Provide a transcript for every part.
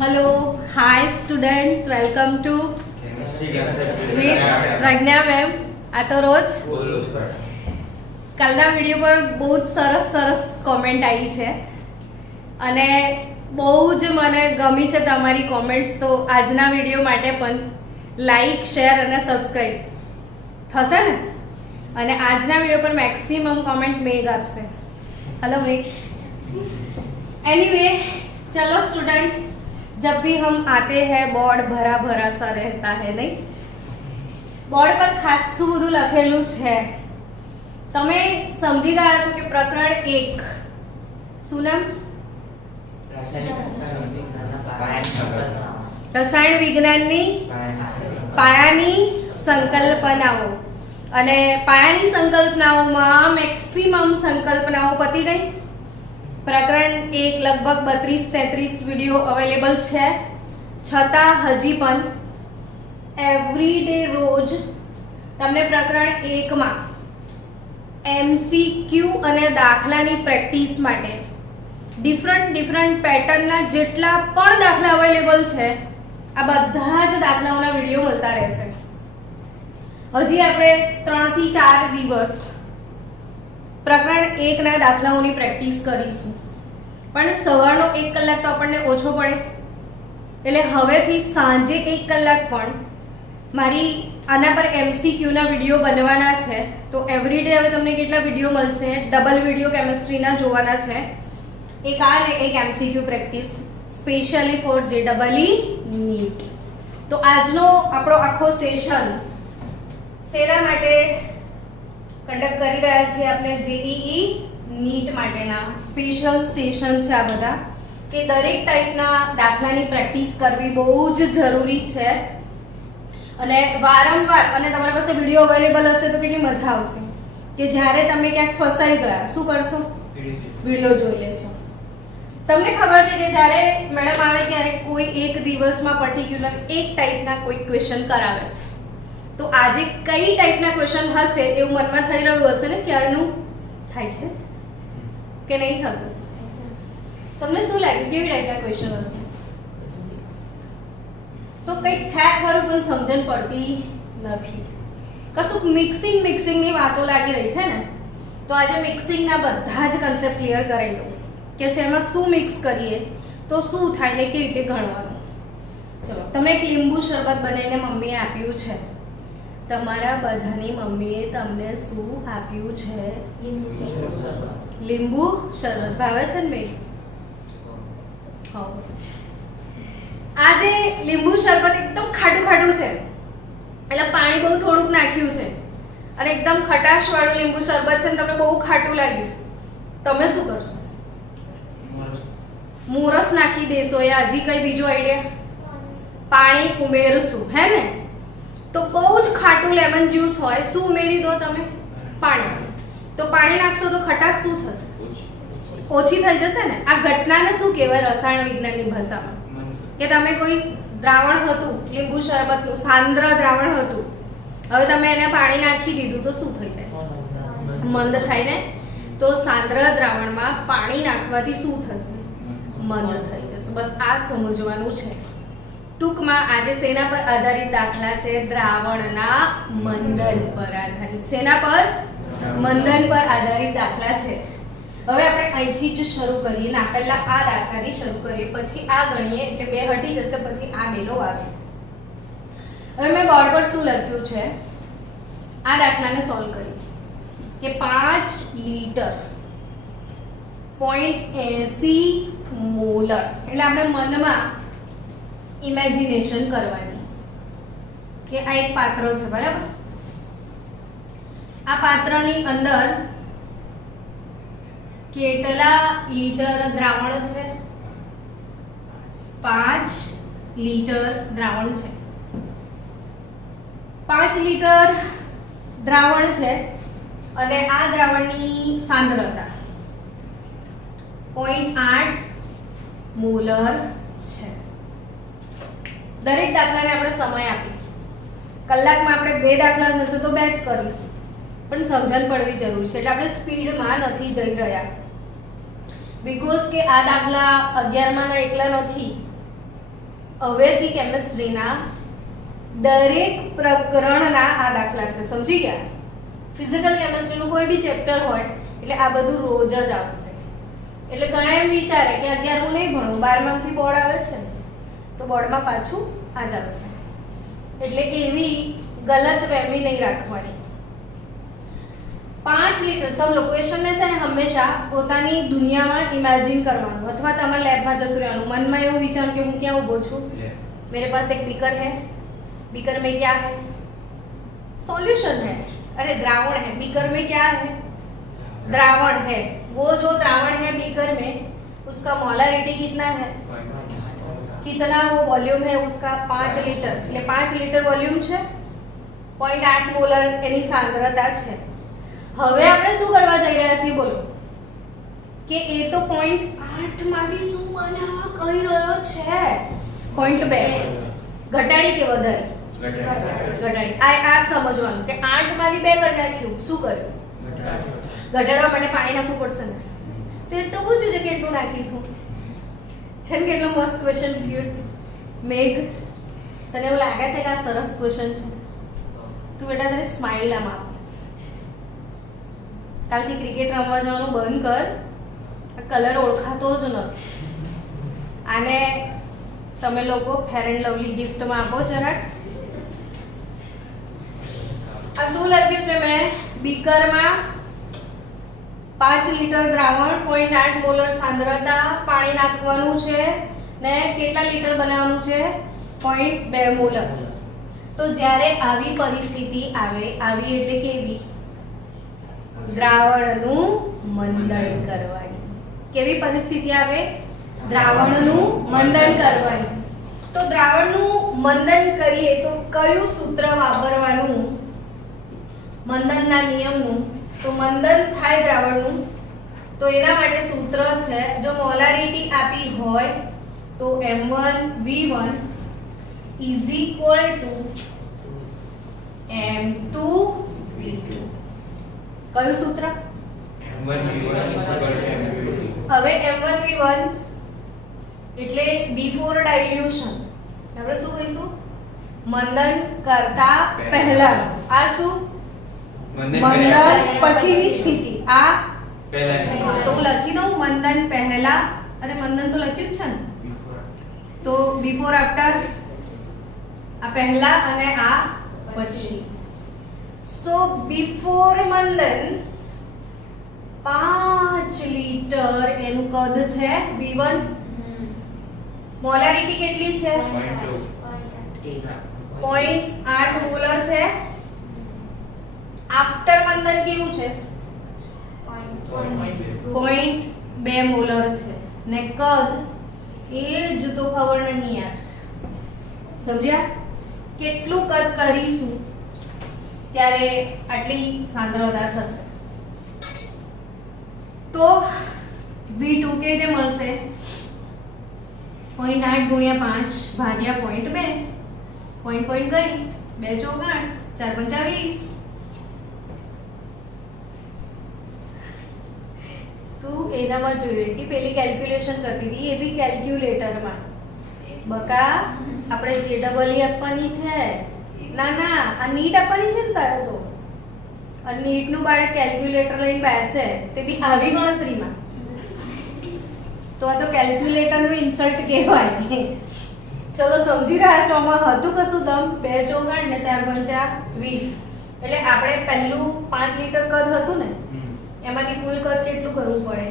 Hello, hi students, welcome to with Pragya ma'am. આ તો રોજ કાલના વિડીયો પર બહુ જ સરસ કોમેન્ટ આવી છે અને બહુ જ મને ગમી છે તમારી કોમેન્ટ્સ. તો આજના વિડીયો માટે પણ લાઈક, શેર અને સબસ્ક્રાઇબ થશે ને. અને આજના વિડીયો પર મેક્સિમમ કોમેન્ટ મેઘ આપશે. हेलो मेघ. एनीवे चलो स्टूडेंट्स, जब भी हम आते हैं बोर्ड भरा भरा सा रहता है नहीं. बोर्ड पर खासું બધું લખેલું છે. તમે સમજી ગયા છો કે પ્રકરણ 1 શું નામ? રસાયણ વિજ્ઞાનની પાયાની સંકલ્પનાઓ. અને પાયાની સંકલ્પનાઓમાં મેક્સિમમ સંકલ્પનાઓ પતી ગઈ. પ્રકરણ 1 લગભગ 32-33 વિડિયો અવેલેબલ છે. છતાં હજી પણ એવરીડે રોજ તમને પ્રકરણ 1 માં એમસીક્યુ અને દાખલાની પ્રેક્ટિસ માટે ડિફરન્ટ પેટર્નના જેટલા પણ દાખલા અવેલેબલ છે આ બધા જ દાખલાઓના વિડિયો મળતા રહેશે. હજી આપણે 3 થી 4 દિવસ પ્રકરણ 1 ના દાખલાઓની પ્રેક્ટિસ કરીશું. પણ સવારનો 1 કલાક તો આપણને ઓછો પડે, એટલે હવેથી સાંજે 1 કલાક પણ મારી આના પર એમસીક્યુ ના વિડિયો બનવાના છે. તો એવરીડે હવે તમને કેટલા વિડિયો મળશે? ડબલ વિડિયો કેમિસ્ટ્રીના જોવાના છે. એક આ ને એક એમસીક્યુ પ્રેક્ટિસ સ્પેશિયલી ફોર જેડબલઈ નીટ. તો આજનો આપણો આખો સેશન શેના માટે કન્ડક્ટ કરી રહ્યા છીએ? આપણે જેઈઈ નીટ માટેના સ્પેશિયલ સેશન છે આ બધા, કે દરેક ટાઈપના દાખલાની પ્રેક્ટિસ કરવી બહુ જ જરૂરી છે. અને વારંવાર, અને તમારી પાસે વિડીયો અવેલેબલ હશે તો કેટલી મજા આવશે કે જ્યારે તમે ક્યાંક ફસાઈ ગયા શું કરશો? વિડીયો જોઈ લેશો. તમને ખબર છે કે જ્યારે મેડમ આવે ત્યારે કોઈ એક દિવસમાં પર્ટિક્યુલર એક ટાઈપના કોઈ ક્વેશ્ચન કરાવે છે. તો આજે કઈ ટાઈપના ક્વેશ્ચન હશે એવું મનમાં થઈ રહ્યું હશે ને? ક્યારનું થાય છે કે નહીં થતું? તમને શું લાગ્યું કેવી ટાઈપના ક્વેશ્ચન હશે? તો કંઈક છે ખરું પણ સમજણ પડતી નથી. કશુંક મિક્સિંગની વાતો લાગી રહી છે ને. તો આજે મિક્સિંગના બધા જ કન્સેપ્ટ ક્લિયર કરી દઉં કે શેમાં શું મિક્સ કરીએ તો શું થાય ને કેવી રીતે ગણવાનું. ચલો, તમે એક લીંબુ શરબત બનાવીને મમ્મીએ આપ્યું છે. તમારા બધાની મમ્મીએ તમને શું આપ્યું છે? લીંબુ શરબત ભાવે છે ને મેં? આ જે લીંબુ શરબત એકદમ ખાટું છે, એટલે પાણી બહુ થોડુંક નાખ્યું છે અને એકદમ ખટાશ વાળું લીંબુ શરબત છે ને તમને બહુ ખાટું લાગ્યું. તમે શું કરશો? મોરસ નાખી દેશો યા હજી કઈ બીજો આઈડિયા? પાણી ઉમેરશું, હે ને? તો બહુ જ ખાટું લેમન જ્યુસ હોય, શું ઉમેરી દો તમે? પાણી. તો પાણી નાખશો તો ખટાશ શું થશે? ઓછી થઈ જશે ને. આ ઘટનાને શું કહેવાય રસાયણ વિજ્ઞાનની ભાષામાં? કે તમે કોઈ દ્રાવણ હતું લીંબુ શરબતનું, સાંદ્ર દ્રાવણ હતું, હવે તમે એને પાણી નાખી દીધું તો શું થઈ જાય? મંદ થાય ને. તો સાંદ્ર દ્રાવણમાં પાણી નાખવાથી શું થશે? મંદ થઈ જશે. બસ આ સમજવાનું છે. ટૂંકમાં આજે શેના પર આધારિત દાખલા છે? દ્રાવણના મંદન પર આધારિત. શેના પર? મંદન પર આધારિત દાખલા છે. હવે આપણે અહીંથી જ શરૂ કરીએ ના, પહેલા આ દાખલાથી શરૂ કરીએ, પછી આ ગણીએ એટલે બે હટી જશે, પછી આ બેનો આવે. હવે મેં બોર્ડ પર શું લખ્યું છે આ દાખલાને સોલ્વ કરીએ કે 5 લીટર 0.80 મોલર, એટલે આપણે મનમાં ઇમેજિનેશન કરવાની કે આ એક પાત્ર છે, બરાબર? આ પાત્રની અંદર કેટલા લીટર દ્રાવણ છે? 5 લીટર દ્રાવણ છે. 5 લીટર દ્રાવણ છે અને આ દ્રાવણની સાંદ્રતા 0.8 મોલર છે. દરેક દાખલાને આપણે સમય આપીશું. કલાકમાં આપણે 2 દાખલા થશે તો 2 જ કરીશું, પણ સમજણ પડવી જરૂરી છે. એટલે આપણે સ્પીડમાં નથી જઈ રહ્યા. બીકોઝ કે આ દાખલા 11 માં એકલા નથી, હવેથી કેમિસ્ટ્રીના દરેક પ્રકરણના આ દાખલા છે. સમજી ગયા? ફિઝિકલ કેમિસ્ટ્રીનું કોઈ બી ચેપ્ટર હોય એટલે આ બધું રોજ જ આવશે. એટલે ઘણા એમ વિચારે કે અત્યારે હું નહીં ભણું, 12માંથી બોર્ડ આવે છે ને, તો બોર્ડમાં પાછું આ જ આવશે. એટલે એવી ગલત વહેમી નહીં રાખવાની. 5 લીટર સમજો ક્વેશ્ચનને છે ને હંમેશા પોતાની દુનિયામાં ઇમેજિન કરવાનું અથવા તમારા લેબમાં જતું રહેવાનું. મનમાં એવું વિચારવાનું કે હું ક્યાં ઊભો છું, मेरे पास एक बीकर है, बीकर में क्या है, सॉल्यूशन है, अरे द्रावण है, बीकर में क्या है, द्रावण है. वो जो द्रावण है बीकर में उसका मोलारिटी कितना है, कितना वो वॉल्यूम है उसका 5 लीटर. એટલે 5 લીટર વોલ્યુમ છે, 0.8 મોલર એની સાંદ્રતા છે. હવે આપણે શું કરવા જઈ રહ્યા છીએ બોલો? કે એ તો 0.8 માંથી શું બનાવવા કહી રહ્યો છે? 0.2 ઘટાડી કે વધારી? ઘટાડી. આ સમજવાનું કે 8 માંથી 2 કરી નાખ્યું. શું કર્યું? ઘટાડવા માટે પાણી નાખવું પડશે ને. તો એ તો પૂછ્યું છે કેટલું નાખીશું. છે ને કેટલો મસ્ત ક્વેશ્ચન ક્યુટ. મેઘ, તને એવું લાગે છે કે આ સરસ ક્વેશ્ચન છે? તું બેટા તારી સ્માઈલ આમ આપ. કાલથી ક્રિકેટ રમવા જવાનું બંધ કર. આ કલર ઓળખાતો જ નથી. આને તમે લોકો ફેર એન્ડ લવલી ગિફ્ટમાં આપો જરાક. આ શું લખ્યું છે મેં? બીકરમાં 5 લીટર દ્રાવણ, 0.8 મોલર સાંદ્રતા, પાણી નાખવાનું છે ને કેટલા લીટર બનાવવાનું છે? 0.2 મોલર. તો જ્યારે આવી પરિસ્થિતિ આવે, આવી એટલે કેવી? દ્રાવણનું મંદન કરવાની. કેવી પરિસ્થિતિ આવે? દ્રાવણનું મંદન કરવાની. તો દ્રાવણનું મંદન કરીએ તો કયું સૂત્ર વાપરવાનું? મંદનના નિયમનું. તો મંદન થાય દ્રાવણનું તો એના માટે સૂત્ર છે, જો મોલારિટી આપી હોય તો M1V1 is equal to M2V2. કયું સૂત્ર? M1V1 is equal to M2V2. હવે M1V1 એટલે બિફોર ડાયલ્યુશન. આપણે શું કહીશું? મંદન કરતા પહેલા. આ શું? મંદન પછીની સ્થિતિ. આ પહેલા. તો હું લખી દઉં મંદન પહેલા. અને મંદન તો લખ્યું જ છે ને, તો બિફોર આફ્ટર. આ પહેલા અને આ પછી. સો બિફોર મંદન 5 લીટર એનું કદ છે V1. મોલારિટી કેટલી છે? 0.8 મોલર છે. આફ્ટર મંદન કેવું છે? 0.2 મોલર છે. ને કદ એ જ તો ખબર નહીં યાર. સમજ્યા? કેટલું કદ કરીશું ત્યારે આટલી સાંદ્રતા થશે. તો V2 કેવી રીતે મળશે? 0.8 ગુણ્યા 5 ભાગ્યા 0.2. પોઈન્ટ પોઈન્ટ ગઈ. 2 ચોગાણ 4 પંચા 20. તું એનામાં જોઈ રહી હતી, પેલી કેલ્ક્યુલેશન કરતી હતી, એ બી કેલ્ક્યુલેટરમાં. બકા આપણે JEE આપવાની છે. ના ના, આ નીટ આપવાની છે ને તારે તો. અને નીટનું બાળક કેલ્ક્યુલેટર લઈને બેસે તે બી આવી ગણતરીમાં. તો આ તો કેલ્ક્યુલેટરનું ઇન્સલ્ટ કહેવાય. ચલો સમજી રહ્યા છો? આમાં હતું કશું દમ? 2 ચોગાણ ને 4 પંચા 20. એટલે આપણે પહેલું 5 લીટર કદ હતું ને, એમાંથી કુલ કદ કેટલું કરવું પડે?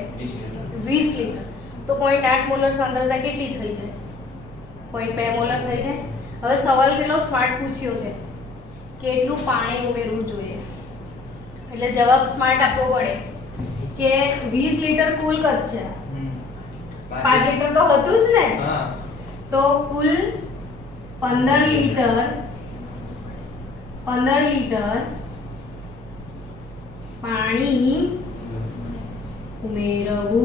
20 લીટર. તો 0.8 મોલર સાંદ્રતા કેટલી થઈ જાય? 0.2 મોલર થઈ જાય. હવે સવાલ કેટલો સ્માર્ટ પૂછ્યો છે, કેટલું પાણી ઉમેરવું જોઈએ? એટલે જવાબ સ્માર્ટ આપવો પડે કે 20 લીટર કુલ કદ છે. 5 લીટર તો હતું જ ને, તો કુલ 15 લીટર पानी उमेरवू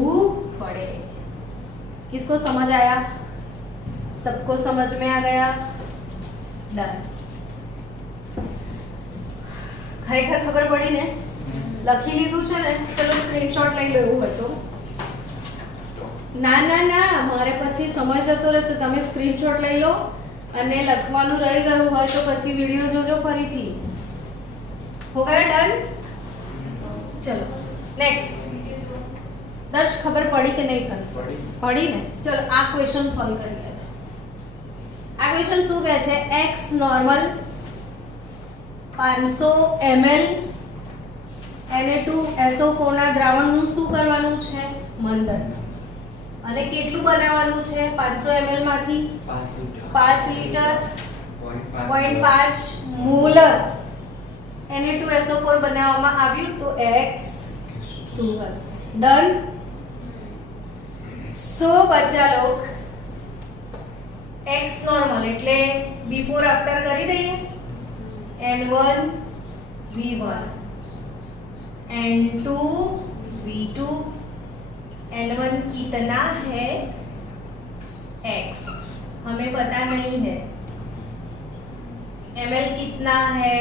पड़े। किसको समझ आया? सबको समझ में आ गया? डन। खरेखर खबर पड़ी ने? लखी लीधुं छे ने? चलो स्क्रीनशॉट लई लेवुं होय तो ના ના ના, મારે પછી સમય જતો રહેશે. તમે સ્ક્રીનશોટ લઈ લો અને લખવાનું રહી ગયું હોય તો પછી વિડીયો જોજો ફરીથી. હો ગયા? ડન? ચલો નેક્સ્ટ. દર્શ ખબર પડી કે નહીં? પડી ને? ચલો આ ક્વેશ્ચન સોલ્વ કરીએ. આ ક્વેશ્ચન શું કહે છે? x નોર્મલ 500 ml Na2SO4 ના દ્રાવણનું શું કરવાનું છે? મંથન. અને કેટલું બનાવવાનું છે? 500 ml માંથી 5 લીટર 0.5 મોલર Na2SO4 બનાવવામાં આવ્યું તો x શું હશે? ડન. સો બચ્ચા લોગ x નોર્મલ એટલે બિફોર આફ્ટર કરી દઈએ. n1 v1 n2 v2 n1 कितना है x हमें पता नहीं है. ml कितना है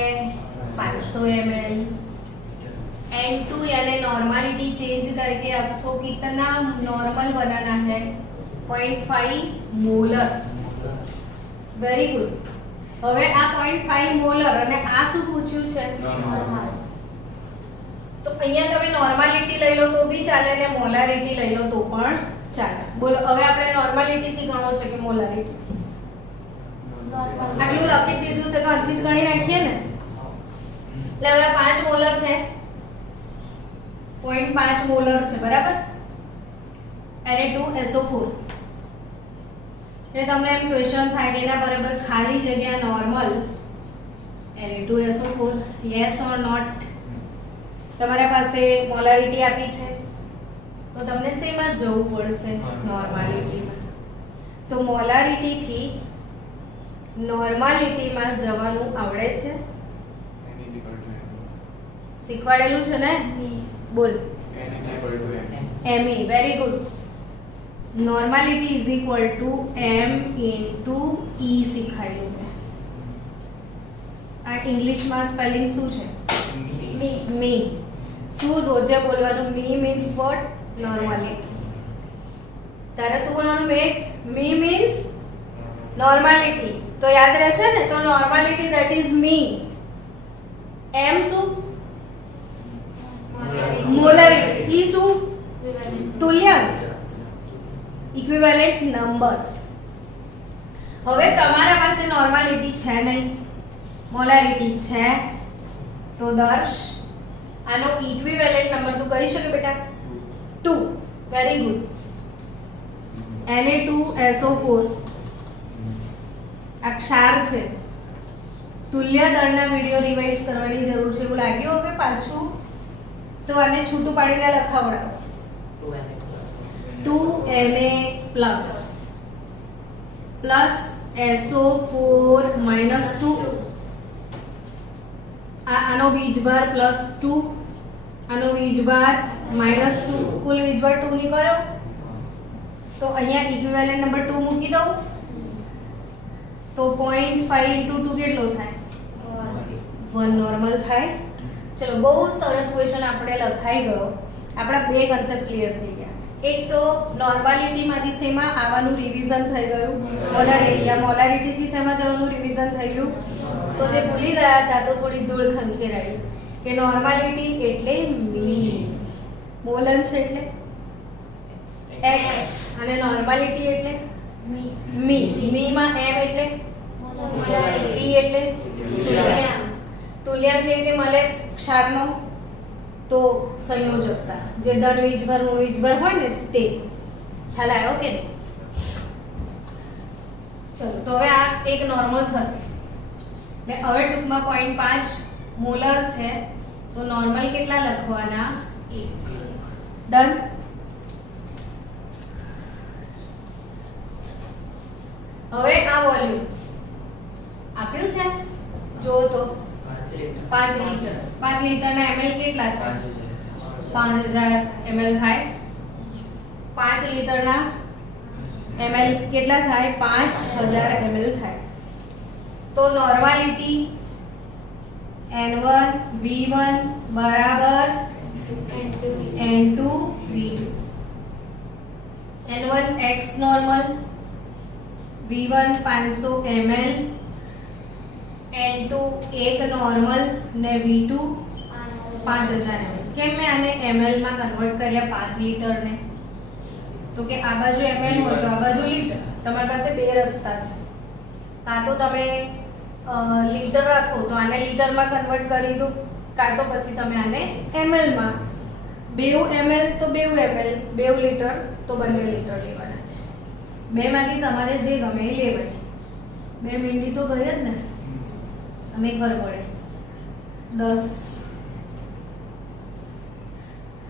500 ml. n2 यानी नॉर्मलिटी चेंज करके आपको कितना नॉर्मल बनाना है? 0.5 मोलर. Very good. હવે આ 0.5 મોલર અને આ શું પૂછ્યું છે? નોર્મલ. તો અહીંયા તમે નોર્માલિટી લઈ લો તો બી ચાલે ને મોલારિટી લઈ લો તો પણ ચાલે. બોલો હવે આપણે નોર્માલિટી થી ગણો છે કે મોલારિટી? આટલું લખી દીધું છે તો અહીંથી જ ગણી રાખીએ ને. એટલે હવે 5 મોલર છે, 0.5 મોલર છે, બરાબર? Na2SO4. એટલે તમને એમ ક્વેશ્ચન થાય કે એના બરાબર ખાલી જગ્યા normal Na2SO4 yes or not. તમારા પાસે મોલારિટી આપી છે તો તમને શેમાં જવું પડશે? નોર્માલિટીમાં. તો મોલારિટી થી નોર્માલિટીમાં જવાનું આવડે છે? શીખવાડેલું છે ને? બોલ. Me. Very good. Normality is equal to m into e શીખાયેલું મેં. આ ઇંગ્લિશમાં સ્પેલિંગ શું છે? મી. શું રોજે બોલવાનું? મી મીન્સ વોટ? નોર્માલિટી. તારે શું બોલવાનું? મી મીન્સ નોર્માલિટી. તો યાદ રહેશે ને? તો નોર્માલિટી ધેટ ઇઝ મી. એમ શું? મોલારિટી. ઈ શું? તુલ્યાંક, ઇક્વિવેલેન્ટ નંબર. હવે તમારા પાસે નોર્માલિટી છે નહીં, મોલારિટી છે, તો દર્શ આનો ઇક્વિવેલેન્ટ નંબર તું કરી શકે બેટા? 2. Very good. Na2SO4 આ ક્ષાર છે. તુલ્ય દળના વિડિયો રિવાઇઝ કરવાની જરૂર છે. એવું લાગ્યું હવે પાછું? તો આને છૂટું પાડીને લખાવડાવો. 2Na plus SO4 minus 2. આનો વીજભાર પ્લસ 2, આનો વીજભાર માઇનસ 2. કુલ વીજભાર 2 નીકળ્યો. તો અહીંયા ઇક્વિવેલેન્ટ નંબર 2 મૂકી દઉં તો 0.5 ઇન્ટુ 2 કેટલો થાય? 1 નોર્મલ થાય. ચલો બહુ સરસ ક્વેશ્ચન આપણે લખાઈ ગયો. આપણા બે કન્સેપ્ટ ક્લિયર થઈ ગયા. એક તો નોર્માલિટી માંથી શેમાં આવવાનું રિવિઝન થઈ ગયું? મોલારિટી. આ મોલારિટી થી શેમાં જવાનું રિવિઝન થઈ ગયું? તો જે ભૂલી ગયા હતા તો થોડી ધૂળ ખંખેરાઈ કે નોર્માલિટી એટલે મી, મોલર છે એટલે x અને નોર્માલિટી એટલે મી. મી માં m એટલે e એટલે તુલ્યાંક. તુલ્યાંક એટલે મળે ક્ષારનો તો સંયોજકતા, જે ધન વીજભાર ઋણ વીજભાર હોય ને તે. ખ્યાલ આવ્યો કે નહીં? ચલો તો હવે આ એક નોર્મલ થશે. એટલે હવે ટૂંકમાં 0.5 મોલર છે તો નોર્મલ કેટલા લખવાના? 1. ડન. હવે આ વોલ્યુમ આપ્યું છે, જો તો 5 લીટર. 5 લીટરના ml કેટલા થાય? 5000 ml થાય. 5 લીટરના ml કેટલા થાય? 5000 ml થાય. તો નોર્માલિટી n1 v1 બરાબર n2 v2. N1 x normal, V1 500 ml, N2 1 normal ને V2 5000 ml. કેમ મેં આને ml માં કન્વર્ટ કર્યા 5 લિટર ને? તો કે આ બાજુ ml હોય તો આ બાજુ લિટર. તમારી પાસે બે રસ્તા છે. કાં તો તમે લિટર રાખો તો આને લિટરમાં કન્વર્ટ કરી દો, કાં તો પછી તમે આને ml માં. 2 ml તો 2 ml, 2 લિટર તો 2 લિટર લેવાના છે. બેમાંથી તમારે જે ગમે એ લેવાય. 2 મિનિટ તો ગઈ જ ને, અમે ખબર પડે 10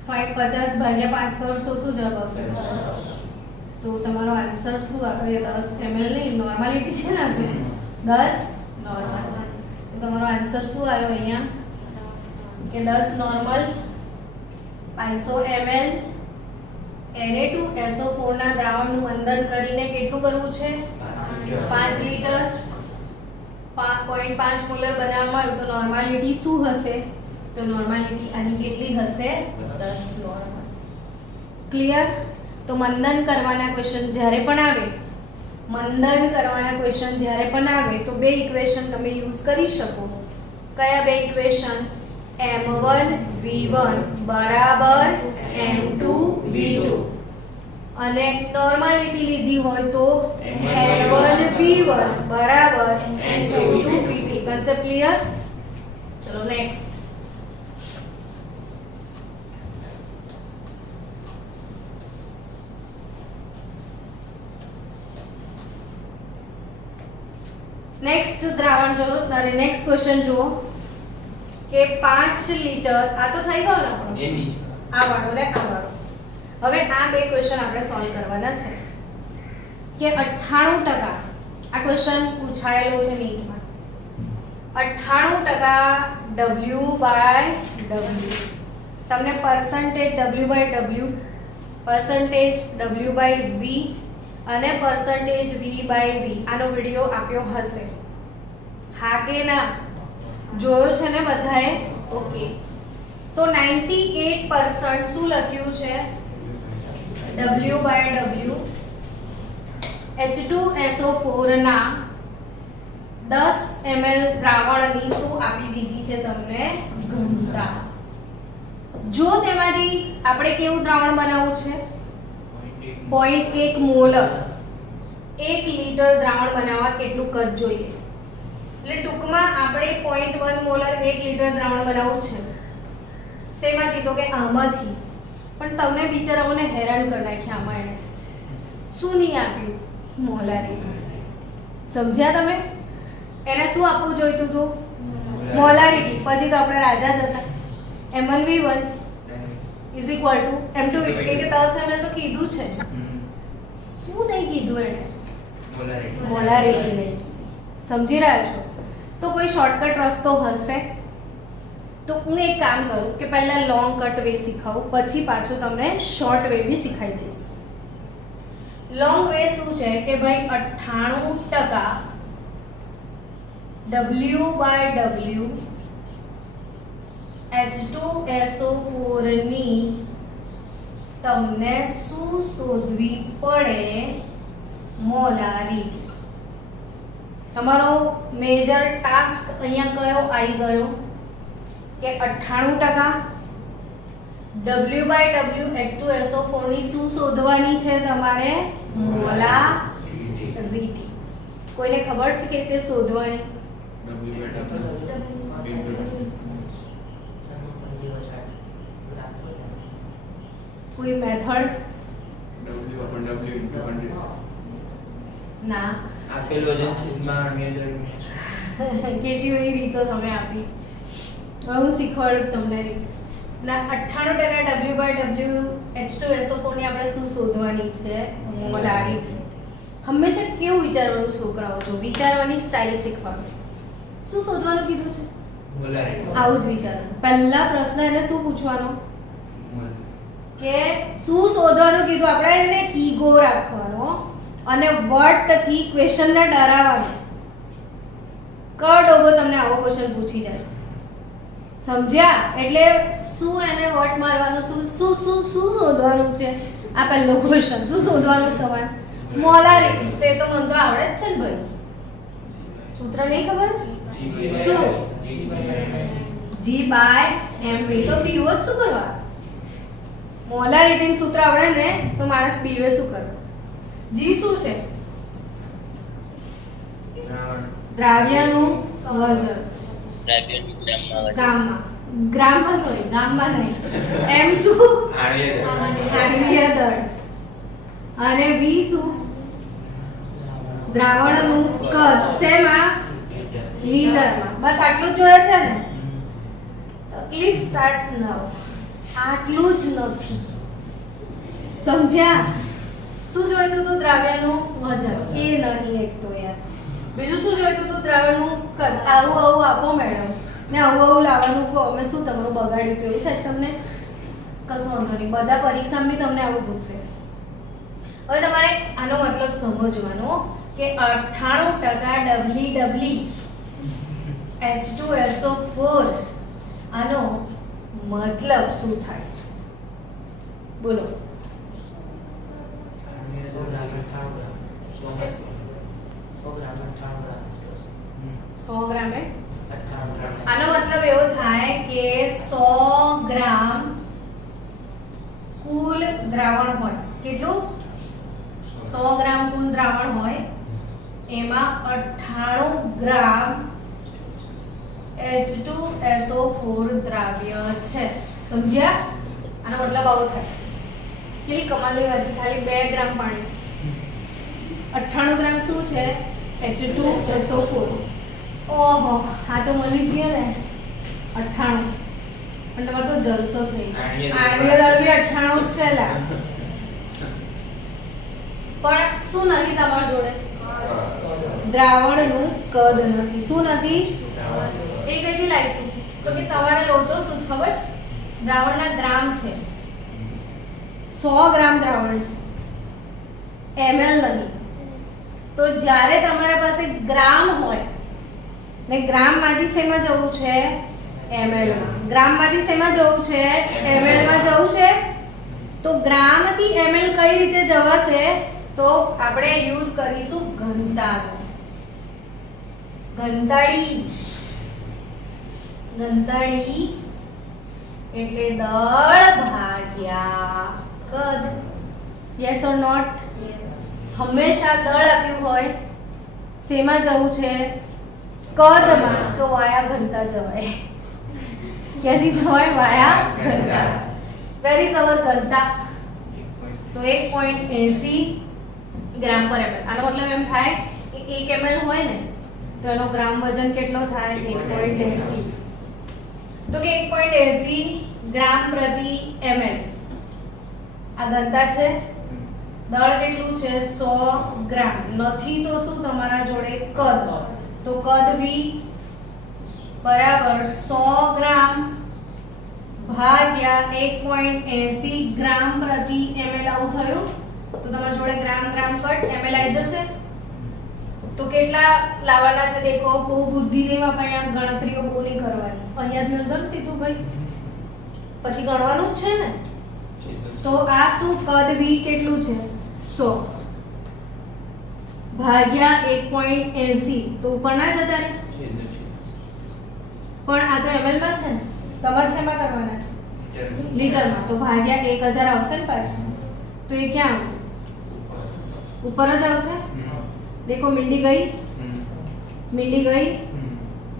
50 ભાગ્યા 5 કરશો શું જવાબ આવશે? તો તમારો આન્સર શું આવે? 10 ml નહીં, નોર્માલિટી છે ને, 10 નોર્મલ. તો તમારો આન્સર શું આવ્યો અહીંયા કે 10 નોર્મલ 500 ml Na2SO4 ના દ્રાવણનું મંથન કરીને કેટલું કરવું છે? 5 લિટર 0.5 મોલર બનાવવામાં આવ્યું. તો નોર્માલિટી શું હશે? તો નોર્માલિટી આની કેટલી હશે? 10 નોર્મલ. ક્લિયર? તો મંથન કરવાના ક્વેશ્ચન જ્યારે પણ આવે, તો બે ઇક્વેશન તમે યુઝ કરી શકો. કયા બે ઇક્વેશન? m1 v1 બરાબર m2 v2 અને નોર્માલિટી લીધી હોય તો n1 v1 બરાબર n2 v2. Concept clear? ચલો નેક્સ્ટ. નેક્સ્ટ દ્રાવણ જો, તારે નેક્સ્ટ ક્વેશ્ચન જુઓ કે 5 લિટર. આ તો થઈ ગયો ને આપણો, એની આ વાળો ને આ વાળો. હવે આ બે ક્વેશ્ચન આપણે સોલ્વ કરવાના છે કે 98% આ ક્વેશ્ચન પૂછાયેલો છે નીટમાં. 98% W/W. તમને પર્સન્ટેજ W/W, પર્સન્ટેજ W/V અને પર્સન્ટેજ V/V આનો વિડિયો આપ્યો હશે. હા કે ના? જોયો છે ને બધાએ? ઓકે. તો 98% શું લખ્યું છે? W/W H2SO4 ના 10 ml દ્રાવણની શું આપી દીધી છે તમને? ઘનતા. જો તેમાંથી આપણે કેવું દ્રાવણ બનાવવું છે? 0.1 મોલર. 1 લિટર દ્રાવણ બનાવવા કેટલું કદ જોઈએ? એટલે ટૂંકમાં આપણે 0.1 મોલર 1 લિટર દ્રાવણ બનાવવું છે. શેમાંથી? તો કે આમાંથી. પણ તમને બિચારાઓને હેરાન કરી નાખ્યા આમાં. એને શું નહીં આપ્યું? મોલારિટી. સમજ્યા તમે? એને શું આપવું જોઈતું હતું? મોલારિટી. પછી તો આપણે રાજા જ હતા. m1 v1 m2 v2 કે 10 ml તો કીધું છે. શું નહીં કીધું એને? મોલારિટી નહીં. સમજી રહ્યા છો? તો કોઈ શોર્ટકટ રસ્તો હશે? તો હું એક કામ કરું કે પહેલા લોંગ કટ વે શીખવું, પછી પાછું તમને શોર્ટ વે બી શીખાઈ દઈશ. લોંગ વે શું છે કે ભાઈ 98% W/W H2SO4 ની તમને શું શોધવી પડે? મોલારિટી. તમારો મેજર ટાસ્ક અહીંયા કયો આવી ગયો કે 98% W/W H2SO4 ની શું શોધવાની છે તમારે? મોલારિટી. કોઈને ખબર છે કે તે શોધવાની? કોઈ મેથડ? ના. આપેલો છે છેદમાં મેજર કેટલી બધી રીતો તમે આપી. હવે હું શીખવાડું તમને રીત. ના, 98% W/W H2SO4 ની આપણે શું શોધવાની છે? મોલારિટી. હંમેશા કેવું વિચારવાનું છોકરાઓ? જો વિચારવાની સ્ટાઇલ શીખવાનું. શું શોધવાનું કીધું છે? મોલારિટી. આવું જ વિચારવાનું. પહેલા પ્રશ્ન એને શું પૂછવાનો કે શું શોધવાનું કીધું? આપણે એને ઈગો રાખવાનો અને વર્ડથી ક્વેશ્ચનને ડરાવવાનો. કડોગો તમને આવો ક્વેશ્ચન પૂછી જાય. સમજ્યા? એટલે શું એને વર્ડ મારવાનો? શું શું શું શું શોધવાનું છે? આ પહેલો ક્વેશ્ચન. શું શોધવાનું તમારે? મોલારિટી. તો એ તો મને તો આવડે જ છે ને ભાઈ. સૂત્ર નહીં ખબર? શું? G/mv. તો બીઓ જ શું કરવા? મોલારિટી સૂત્ર આવડે ને તો માણસ બીઓ શું કરે? G શું છે? દ્રાવ્યનું વજન. ગ્રામમાં સોરી ગામમાં નહીં. M શું? આણ્વીય દળ. અને V શું? દ્રાવણનું કદ. શેમાં? લીટરમાં. બસ આટલું જ જોઈએ છે ને? તકલીફ સ્ટાર્ટ્સ નાઉ. આટલું જ નથી. સમજ્યા? શું જોઈતું હતું? દ્રાવ્યનું વજન. એ નહીં એક તો યાર. બીજું શું જોઈતું હતું? દ્રાવણનું કદ. આવું આવું આપો મેડમ ને આવું આવું લાવવાનું કહો. અમે શું તમારું બગાડ્યું હતું એવું થાય તમને? કશું વાંધો નહીં. બધા પરીક્ષામાં બી તમને આવું પૂછશે. હવે તમારે આનો મતલબ સમજવાનો કે 98% H2SO4 આનો મતલબ શું થાય? બોલો. 100 ગ્રામ હે? આનો મતલબ એવો થાય કે 100 ગ્રામ કુલ દ્રાવણ હોય. કેટલું? 100 ગ્રામ કુલ દ્રાવણ હોય એમાં 98 ગ્રામ H2SO4 દ્રાવ્ય છે. સમજ્યા? આનો મતલબ આવો થાય. કેટલી કમાલની વાત છે. ખાલી 2 ગ્રામ પાણી છે. 98 ગ્રામ શું છે? H2SO4. ઓહો, આ તો મળી જ ગયો ને 98. પણ તમારે તો જલસો થઈ ગયો. આણ્વીય દળ બી 98 જ છે લા. પણ શું નથી તમારી જોડે? દ્રાવણનું કદ નથી. શું નથી? એ કઈથી લાવીશું? તો કે તમારે લોચો શું છે ખબર? દ્રાવણના ગ્રામ છે. 100 ગ્રામ દ્રાવણ છે, ml નહીં. તો જ્યારે તમારા પાસે ગ્રામ હોય ને ગ્રામમાંથી શેમાં જવું છે? ml માં. ગ્રામમાંથી શેમાં જવું છે? ml માં જવું છે. તો ગ્રામથી ml કઈ રીતે જવાશે? તો આપણે યુઝ કરીશું ઘનતાનો. ઘનતાળી એટલે દળ ભાગ્યા કદ. Yes or not? હંમેશા દળ આપ્યું હોય શેમાં જવું છે? કદમાં. તો વાયા ઘનતા જવાય. ક્યાંથી જવાય? વાયા ઘનતા. વેરી સવર ઘનતા. તો 1.80 ગ્રામ પર ml. આનો મતલબ એમ થાય કે 1 ml હોય ને તો એનો ગ્રામ વજન કેટલો થાય? 1.80. તો કે 1.80 ગ્રામ પ્રતિ ml. આ ઘનતા છે. દળ કેટલું છે? 100 ગ્રામ. નથી તો શું તમારા જોડે? કદ. તો કદ V બરાબર 100 ગ્રામ ભાગ્યા 1.80 ગ્રામ પ્રતિ ml. આવું થયું. તો તમારા જોડે ગ્રામ ગ્રામ કટ ml આવી જશે. તો કેટલા લાવવાના છે? દેખો, બહુ બુદ્ધિ નહીં વાપરવાની. ગણતરીઓ બહુ નહીં કરવાની. અહીંયા જ મળતો ને સીધું ભાઈ. પછી ગણવાનું જ છે ને. તો આ શું? કદ V કેટલું છે? 100 ભાગ્યા 1.80. તો ઉપરના જતા રહે. પણ આ તો ml માં છે ને. તમારે શેમાં કરવાના છે? લીટરમાં. તો ભાગ્યા 1000 આવશે ને પાછું. તો એ ક્યાં આવશે? ઉપર જ આવશે. देखो मिंडी गई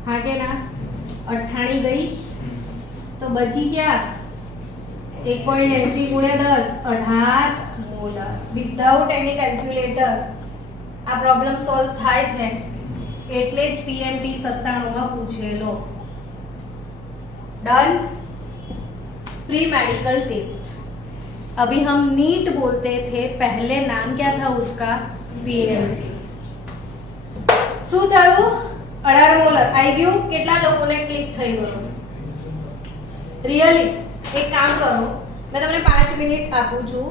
हाँ के ना 98 गई तो बची क्या? 1.80 गुणे 10 18 मोलर. विदाउट एनी कैलक्युलेटर આ પ્રોબ્લેમ સોલ્વ થાય છે એટલે જ PMT 97 માં પૂછેલો. डन. Pre medical test. अभी हम नीट बोलते थे, पहले नाम क्या था उसका? PMT. શું થયું? 18 મોલર આવી ગયું. કેટલા લોકોને ક્લિક થઈ ગયું? રિયલી? એક કામ કરો, મેં તમને 5 મિનિટ આપું છું.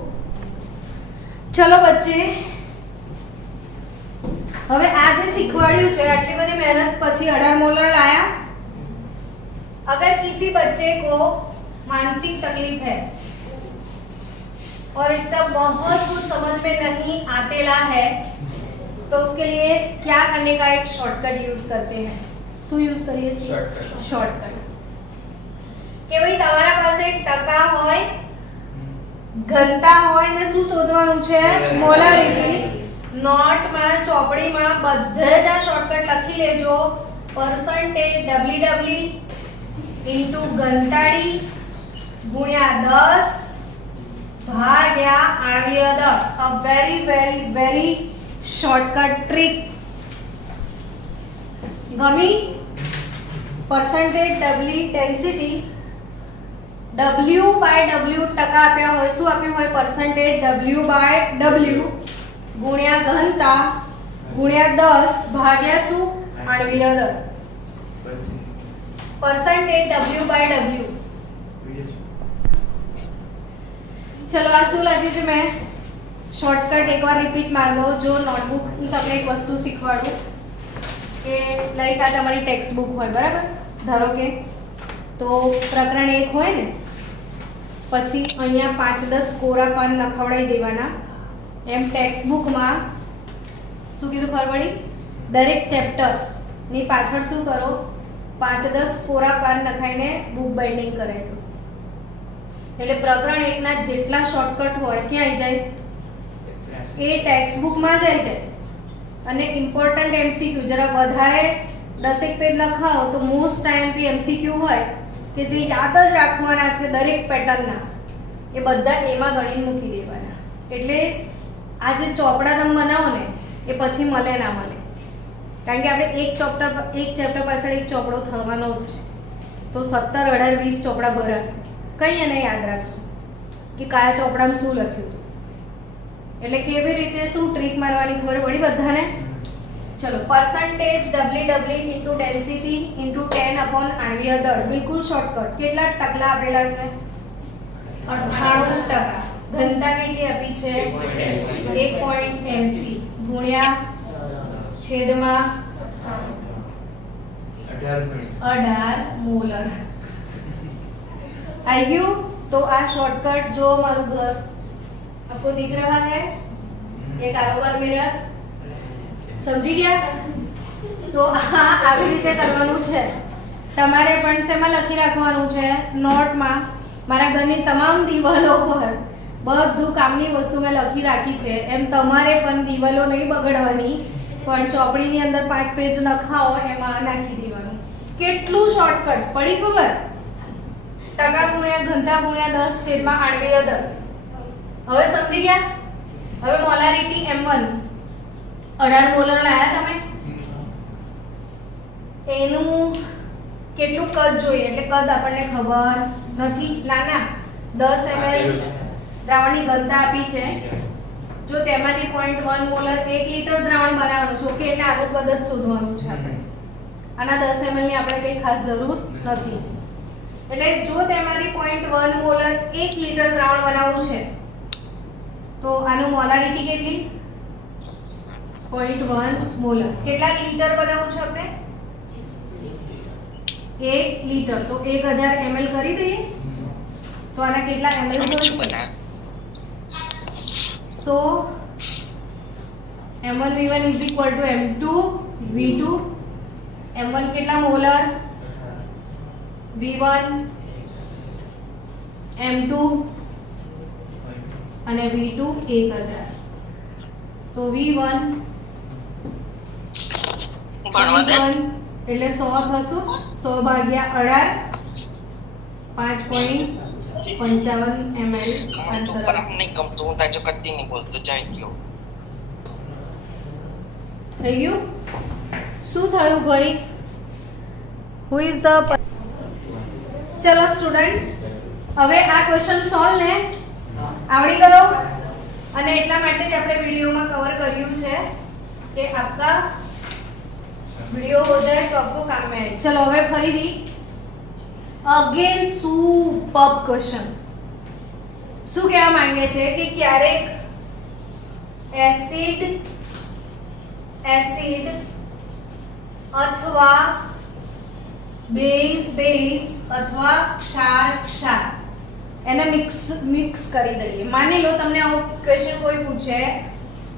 ચલો બચ્ચે, હવે આ જે શીખવાડ્યું છે આટલી બધી મહેનત પછી 18 મોલર લાયા. अगर किसी बच्चे को मानसिक तकलीफ है, और इतना बहुत कुछ समझ में नहीं आतेला है तो उसके लिए क्या करने का एक शॉर्टकट यूज करते हैं શું યુઝ કરીએ છીએ Shortcut. શોર્ટકટ કે ભાઈ તમારા પાસે ટકા હોય ઘનતા હોય ને શું શોધવાનું છે મોલારિટી નોટમાં ચોપડીમાં બધે જ આ શોર્ટકટ લખી લેજો પરસેન્ટેજ ડબલ્યુડબલ્યુ ઇન્ટુ ઘનતાડી ગુણ્યા 10 ભાગ્યા આણ્વીય દળ a very very very shortcut trick ગમી percentage W density W by W ટકા આપ્યા હોય શું આપ્યું હોય પરસેન્ટેજ W by W ગુણ્યા ઘનતા ગુણ્યા 10 ભાગ્યા શું આણ્વીય દળ પરસેન્ટેજ W by W ચલો આ શું લાગ્યું છે મેં શોર્ટકટ એકવાર રિપીટ માર દો જો નોટબુક તમને એક વસ્તુ શીખવાડું કે લાઈક આ તમારી ટેક્સ્ટ બુક હોય બરાબર ધારો કે તો પ્રકરણ 1 હોય ને પછી અહીંયા 5-10 કોરા પાન નખવડાવી દેવાના એમ ટેક્સ્ટ બુકમાં શું કીધું ખબર પડી દરેક ચેપ્ટર ની પાછળ શું કરો 5-10 કોરા પાન નખાઈને બુક બાઇન્ડિંગ કરાવી દો એટલે પ્રકરણ 1 ના જેટલા શોર્ટકટ હોય ક્યાં આવી જાય એ ટેક્સ્ટ બુકમાં જ આવી જાય અને ઇમ્પોર્ટન્ટ એમસીક્યુ જરા વધારે 10 પેજ લખાવો તો મોસ્ટ ટાઈમ એમસીક્યુ હોય કે જે યાદ જ રાખવાના છે દરેક પેટર્નના એ બધા એમાં ગણીને મૂકી દેવાના એટલે આ જે ચોપડા તમે બનાવો ને એ પછી મળે ના મળે કારણ કે આપણે એક ચેપ્ટર પાછળ એક ચોપડો થવાનો જ છે તો 17, 18, 20 ચોપડા ભરાશે કઈ એને યાદ રાખશું કે કયા ચોપડામાં શું લખ્યું હતું એટલે કેવી રીતે શું ટ્રીક મારવાની ખબર પડી બધાને चलो percentage W W into density into 10 upon आणवीय दળ बिल्कुल शॉर्टकट કેટલા ટકલા આપેલા છે 98% ઘનતા કેટલી આપી છે 1.80 ગુણ્યા છેદમાં 18 મોલર आई गયું तो आ शॉर्टकट जो मारू घर आपको दिख रहा है ये कारोबार मेरा સમજી ગયા તો આ આવી રીતે કરવાનું છે તમારે પણ શેમાં લખી રાખવાનું છે નોટમાં મારા ઘરની તમામ દિવાલો પર બધું કામની વસ્તુ મેં લખી રાખી છે એમ તમારે પણ દિવાલો નહીં બગડવાની પણ ચોપડીની અંદર 5 પેજ લખાવો એમાં નાખી દેવાનું કેટલું શોર્ટકટ પડી ખબર ટકા ગુણ્યા ઘનતા ગુણ્યા 10 છેદમાં આણવીય દળ હવે સમજી ગયા હવે મોલારિટી m1 18 મોલર લાયા તમે એનું કેટલું કદ જોઈએ એટલે કદ આપણને ખબર નથી નાના 10 ml દ્રાવણની ઘનતા આપી છે જો તેમાંથી 0.1 મોલર 1 લિટર દ્રાવણ બનાવવાનું છે ઓકે એટલે આનું કદ જ શોધવાનું છે આપણે આના 10 ml ની આપણે કઈ ખાસ જરૂર નથી એટલે જો તેમાંથી 0.1 મોલર 1 લિટર દ્રાવણ બનાવવું છે તો આનું મોલારિટી કેટલી 0.1 મોલર કેટલા લિટર બનાવવું છે આપણે 1 લિટર તો 1000 ml કરી દઈએ તો આના કેટલા ml જોઈશે so m1 v1 is equal to m2 v2 m1 કેટલા મોલર v1 m2 અને v2 1000 તો v1 એટલે 100 થશે 100 ભાગ્યા 18 5.55 ml આન્સર नहीं कम तो होता जो कत्ती नहीं बोलते जाए क्यों થઈ ગયું શું થયું ભાઈ હુ ઇઝ ધ ચલો સ્ટુડન્ટ હવે આ ક્વેશ્ચન સોલ્વ ને આવડી ગયો અને એટલા માટે જ આપણે વિડિયોમાં કવર કર્યું છે કે આપકા वीडियो हो जाए तो आपको काम में आए चलो હવે ફરીથી અગેન સુપર ક્વેશ્ચન શું કહેવા માંગે છે કે ક્યારેક એસિડ અથવા બેઝ અથવા ક્ષાર એને મિક્સ કરી દઈએ. માની લો તમને આવો ક્વેશ્ચન કોઈ પૂછે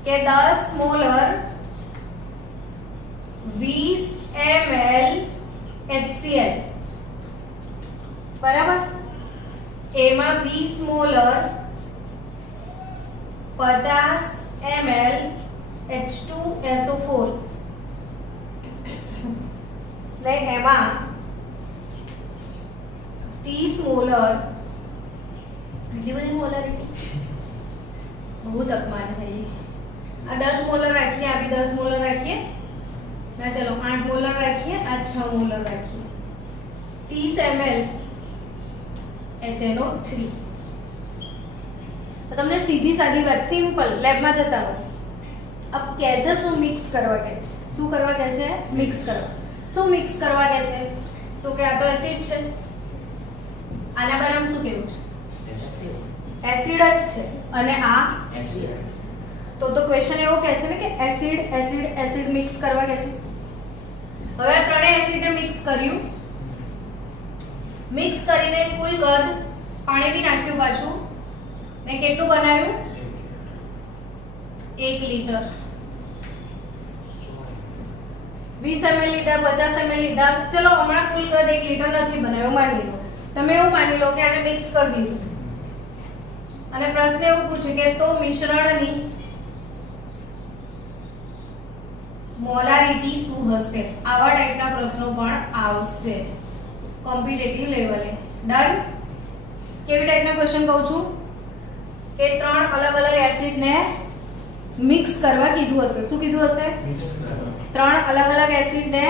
કે 10 મોલર 20 ml HCl, બરાબર, એમાં 20 મોલર 50 ml H2SO4 ને એમાં 30 મોલર, એટલી બધી મોલારિટી બહુ તકમાર થઈ. આ 10 મોલર રાખીએ, આ બી 10 મોલર રાખીએ ના, ચલો 8 મોલર રાખીએ, આ 6 મોલર રાખીએ, 30 ml HNO3. તો તમને સીધી સાદી વાત, સિમ્પલ, લેબમાં જતા હોય, अब કહે છે શું મિક્સ કરવા કહે છે, શું કરવા કહે છે, મિક્સ કરવા. શું મિક્સ કરવા કહે છે? તો કે આ તો એસિડ છે, આના બારામાં શું કહેવું છે? એસિડ જ છે. અને આ તો ક્વેશ્ચન એવો કહે છે ને કે એસિડ એસિડ એસિડ મિક્સ કરવા કહે છે. હવે આ ત્રણેય એસિડને મિક્સ કર્યું, મિક્સ કરીને કુલ કદ, પાણી બી નાખ્યું પાછું, ને કેટલું બનાવ્યું? 1 લીટર. 20 ml લીધા, 50 ml લીધા, ચલો હમણાં કુલ કદ 1 લીટર નથી બનાવ્યો માની લો. તમે એવું માની લો કે આને મિક્સ કરી દીધું અને પ્રશ્ન એવું પૂછે કે તો મિશ્રણની મોલારિટી શું હશે? આવા ટાઈપના પ્રશ્નો પણ આવશે કોમ્પિટિટિવ લેવલે. ડન? કેવી ટાઈપના ક્વેશ્ચન કહું છું કે 3 અલગ અલગ એસિડને મિક્સ કરવા કીધું હશે. શું કીધું હશે? 3 અલગ અલગ એસિડને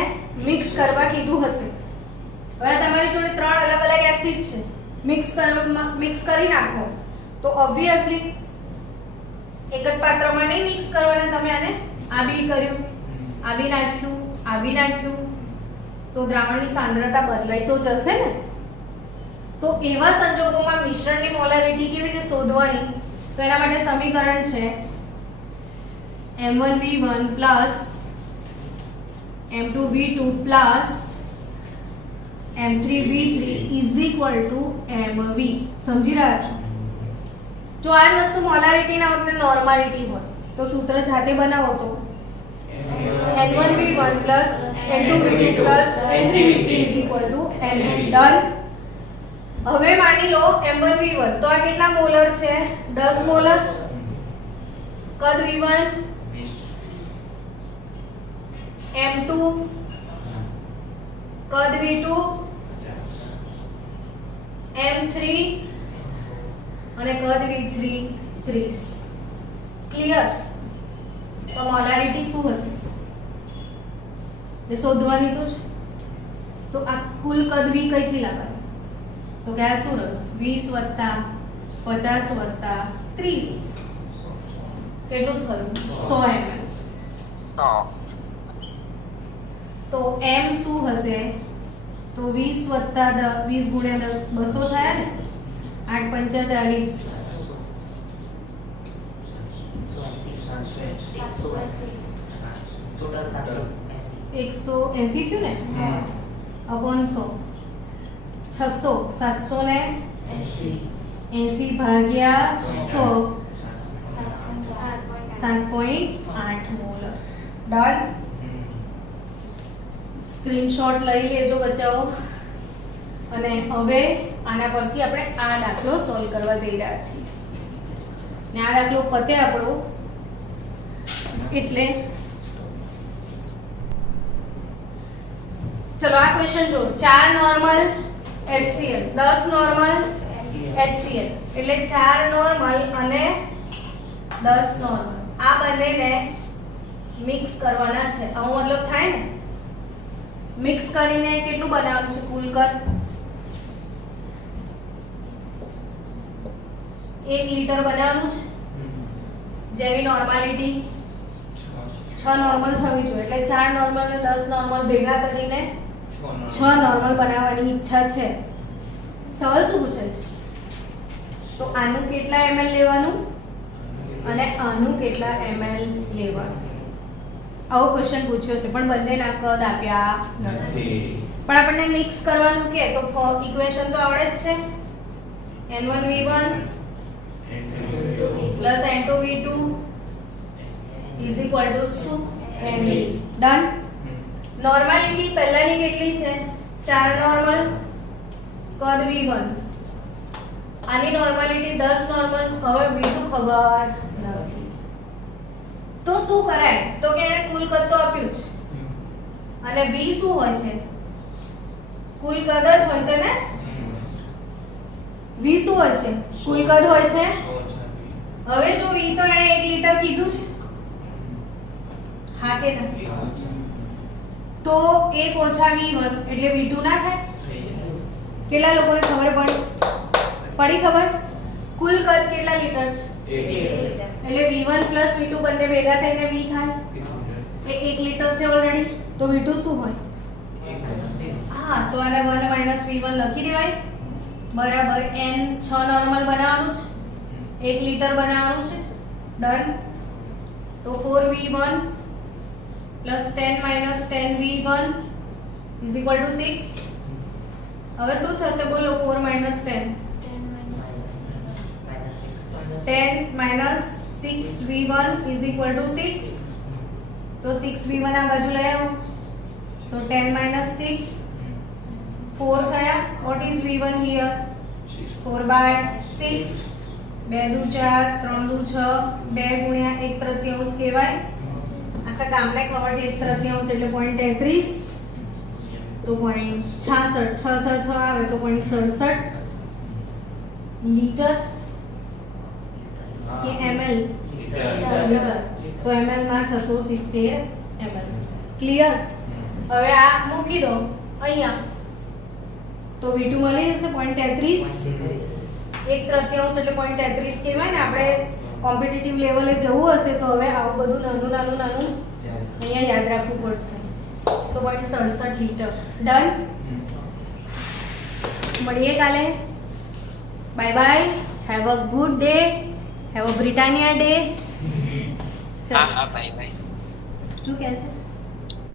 મિક્સ કરવા કીધું હશે. હવે તમારી જોડે 3 અલગ અલગ એસિડ છે, મિક્સ કરી નાખો તો ઓબ્વિયસલી એક જ પાત્રમાં નહીં મિક્સ કરવાના. તમે આને આ બી કર્યું, આ બી નાખ્યું, આ બી નાખ્યું, તો દ્રાવણની સાંદ્રતા બદલાઈ તો જશે ને. તો એવા સંજોગોમાં મિશ્રણની મોલારિટી કેવી રીતે શોધવાની? તો એના માટે સમીકરણ છે M1V1 M2V2 M3V3 MV. સમજી રહ્યા છો? જો આ વસ્તુ મોલારિટી ના હોત ને નોર્માલિટી હોત તો સૂત્ર જાતે બનાવો તો N1V1 N2V2 M3V3 MV. Done. હવે માની લો M1V1 તો આ કેટલા મોલર છે? 10 મોલર. કદ V1, M2 કદ V2, M3 અને કદ V3 30. ક્લિયર? તો મોલારિટી શું હશે એ શોધવાની તો છે. તો આ કુલ કદ V કઈથી લાવવાનું? તો કે આ શું રહ્યું? 20 + 50 + 30 કેટલું થયું? 100 ml. તો m શું હશે? તો 20 + 20 × 10 200 થયા ને. 8 × 5 = 180 થયું ને upon 100 600 780 ભાગ્યા 100 7.8 મોલર. ડન. સ્ક્રીનશોટ લઈ લેજો બચાવો. અને હવે આના પરથી આપણે આ દાખલો સોલ્વ કરવા જઈ રહ્યા છીએ. ને આ દાખલો પતે આપણો એટલે ચલો આ ક્વેશ્ચન જો 4 નોર્મલ HCl 10 નોર્મલ HCl એટલે 4 નોર્મલ અને 10 નોર્મલ આ બંનેને મિક્સ કરવાના છે. આવો મતલબ થાય ને. મિક્સ કરીને કેટલું બનાવવાનું છે? કુલ કદ 1 લીટર બનાવવાનું છે. જેવી નોર્માલિટી 6 નોર્મલ થવી જોઈએ એટલે 4 નોર્મલ અને 10 નોર્મલ ભેગા કરીને 6 નોર્મલ બનાવવાની ઈચ્છા છે. સવાલ શું પૂછે છે? તો આનું કેટલા ml લેવાનું અને આનું કેટલા ml લેવાનું? આવો ક્વેશ્ચન પૂછ્યો છે પણ બંનેના કદ આપ્યા નથી. પણ આપણને મિક્સ કરવાનું કે તો ઇક્વેશન તો આવડે જ છે. N1V1 plus N2V2 is equal to શું? NV. ડન. નોર્માલિટી પહેલાની કેટલી છે? 4 નોર્મલ, કદ V1. આની નોર્માલિટી 10 નોર્મલ. હવે V2 ખબર નથી. તો શું કરાય? તો કે એને કુલ કદ તો આપ્યું જ. અને V શું હોય છે? કુલ કદ જ હોય છે ને? V શું હોય છે? કુલ કદ હોય છે. હવે જો V તો એણે 1 લિટર કીધું છે. હા કે ના? તો 1 ઓછા V1 એટલે V2 ના થાય? કેટલા લોકોને ખબર પડી ખબર? કુલ કદ કેટલા લિટર છે? એટલે V1 પ્લસ V2 બંને ભેગા થઈને V થાય. એ 1 લિટર છે ઓલરેડી. તો V2 શું હોય? હા, તો આને 1 માઈનસ V1 લખી દેવાય. બરાબર. n 6 નોર્મલ બનાવવાનું છે, 1 લિટર બનાવવાનું છે. ડન. તો 4V1 plus 10 minus 10V1 is equal to 6. હવે શું થશે બોલો? 4 minus 10 10 minus 6V1 is equal to 6. તો 6V1 આ બાજુ લઈ આવો તો 10 માઈનસ 6 4 થયા. What is V1 here? 4/6. 2 દુ 4, 3 દુ 6, 2 ગુણ્યા 1/3 કહેવાય. આખા ગામને ખબર છે 1/3 એટલે 0.33. તો 0.66. 6 6 6 આવે તો 0.67 લીટર કે ml? લીટર. તો ml માં 670 ml. ક્લિયર? હવે આ મૂકી દો અહીંયા તો V2 મળી જશે 0.33. 1/3 એટલે 0.33 કહેવાય ને. આપણે કોમ્પિટિટિવ લેવલે જવું હશે તો હવે આવું બધું નાનું નાનું નાનું અહીંયા યાદ રાખવું પડશે. તો 0.67 લીટર. ડન. મળીએ કાલે. Bye bye. Have a good day. Have a Britannia day. હા હા, બાય બાય. શું કહે છે?